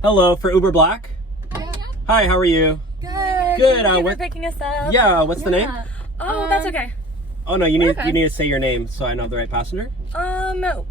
Hello, for Uber Black? Yeah. Hi, how are you? Good. Good. Thank you for picking us up. Yeah, what's the name? Oh, that's okay. Oh no, you need to say your name so I know the right passenger. No,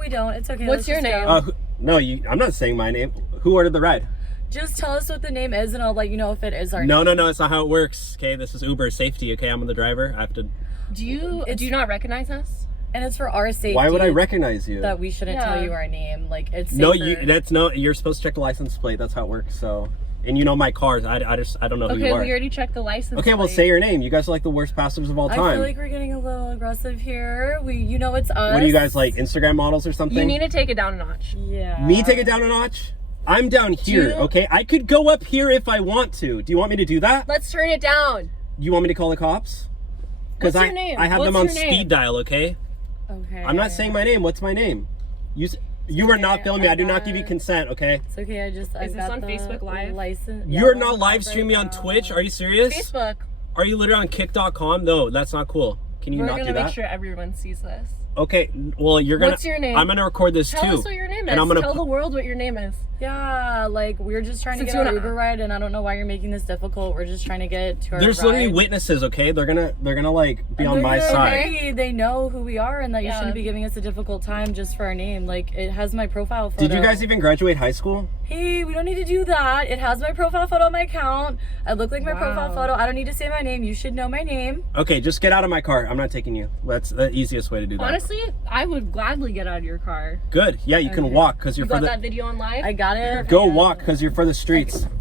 we don't. It's okay. What's your name? No, I'm not saying my name. Who ordered the ride? Just tell us what the name is and I'll let you know if it is our name. No, it's not how it works. Okay, this is Uber safety. Okay, I'm the driver. I have to. Do you not recognize us? And it's for our safety. Why would I recognize you? That we shouldn't tell you our name. Like it's safer. No, you're supposed to check the license plate. That's how it works. So, and you know my cars. I don't know who you are. Okay, we already checked the license Okay, well say your name. You guys are like the worst passengers of all time. I feel like we're getting a little aggressive here. You know it's us. What are you guys, like Instagram models or something? You need to take it down a notch. Yeah. Me take it down a notch? I'm down here, okay? I could go up here if I want to. Do you want me to do that? Let's turn it down. You want me to call the cops? What's your name? I have them on speed dial, okay? Okay. I'm not saying my name. What's my name? You are not filming me. I do not give you consent, okay? It's okay. Is this on Facebook Live? License. You're not live streaming me on Twitch? Are you serious? Facebook. Are you literally on kick.com? No, that's not cool. Can you not do that? We're gonna make sure everyone sees this. Okay, well you're gonna. What's your name? I'm gonna record this too. Tell us what your name is. And I'm gonna tell the world what your name is. Yeah, like we're just trying to get our Uber ride, and I don't know why you're making this difficult. We're just trying to get to our There's ride. literally witnesses, okay? They're gonna like be on my side. They know who we are, and that you shouldn't be giving us a difficult time just for our name. Like it has my profile photo. Did you guys even graduate high school? Hey, we don't need to do that. It has my profile photo on my account. I look like my profile photo. I don't need to say my name. You should know my name. Okay, just get out of my car. I'm not taking you. That's the easiest way to do that. Honestly, I would gladly get out of your car. Good. Yeah, you can walk because you're you got that video on live? I got it. Go walk because you're for the streets. Okay.